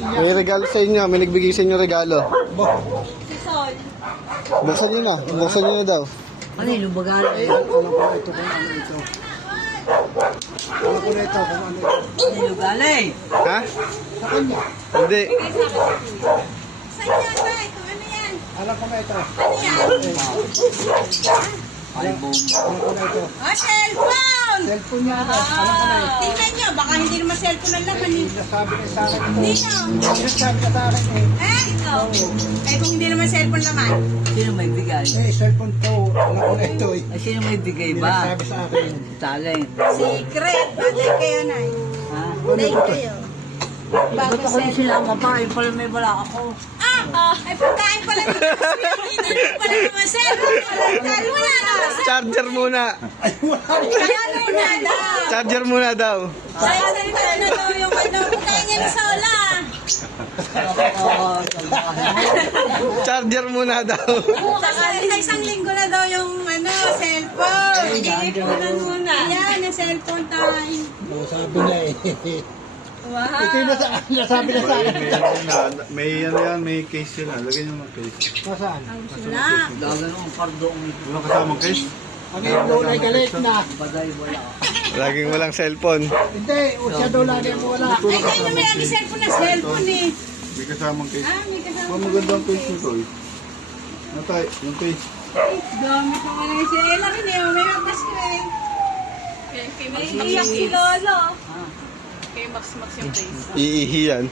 May regalo sa inyo. May nagbigay sa inyo regalo. Si Sol. Buksan nyo na. Buksan nyo na daw. Ano yung bagay? Alam ko na ito kung ano ito. Alam ko na ito kung ano ito. Ano yung galay? Ha? Sa kanya. Hindi. Saan yan, Tay? Kung ano yan? Alam ko na ito. Ano yan? Album. Alam ko na ito. Oh, cellphone! Cellphone niya ito. Alam ko na ito. Tingnan nyo, baka hindi naman cellphone ang laman eh. Nasabi niya sa akin ito. Hindi no. Nasabi niya sa akin eh. Eh, ikaw. Eh, kung hindi naman cellphone laman. Sino may bigay? Eh, cellphone ko. Alam ko na ito eh. Ay, sino may bigay Hindi ba? nasabi sa akin. Talent. Secret. Bagay kayo, Nay. Ha? Thank you. Ba't Bago ako yung sinama pa? Yung pala may bala ako. Ay pagkain pala dito. Hindi pala naman cellphone. Wala naman cellphone. Charger muna. Kaya muna daw. Charger muna daw. Kaya salita na daw yung ano. Pagkain niya ni Sola. Charger muna daw. Sa isang linggo na daw yung ano, cellphone. Iipunan muna. Yan, yung cellphone time. Sabi niya eh. Wow. Ito yung nasabi na sa akin. May ano yan, may case yun. Lagyan nyo ng case. Nasaan? Ang sula. Dagan ang pardong ito. Walang kasamang case? Ano yung lulay galit na? Bagay wala. Laging walang cellphone. Hindi, siya daw lagi mo wala. Ay, kayo na may lagi cellphone na cellphone eh. May kasamang case. May kasama. Oh, magandang case nito eh. Natay, yung case. Dami pa nga na si Ella rin eh. May magas ko eh. May iyak si Lolo. Ha? Kay Max yung face. Iihi yan.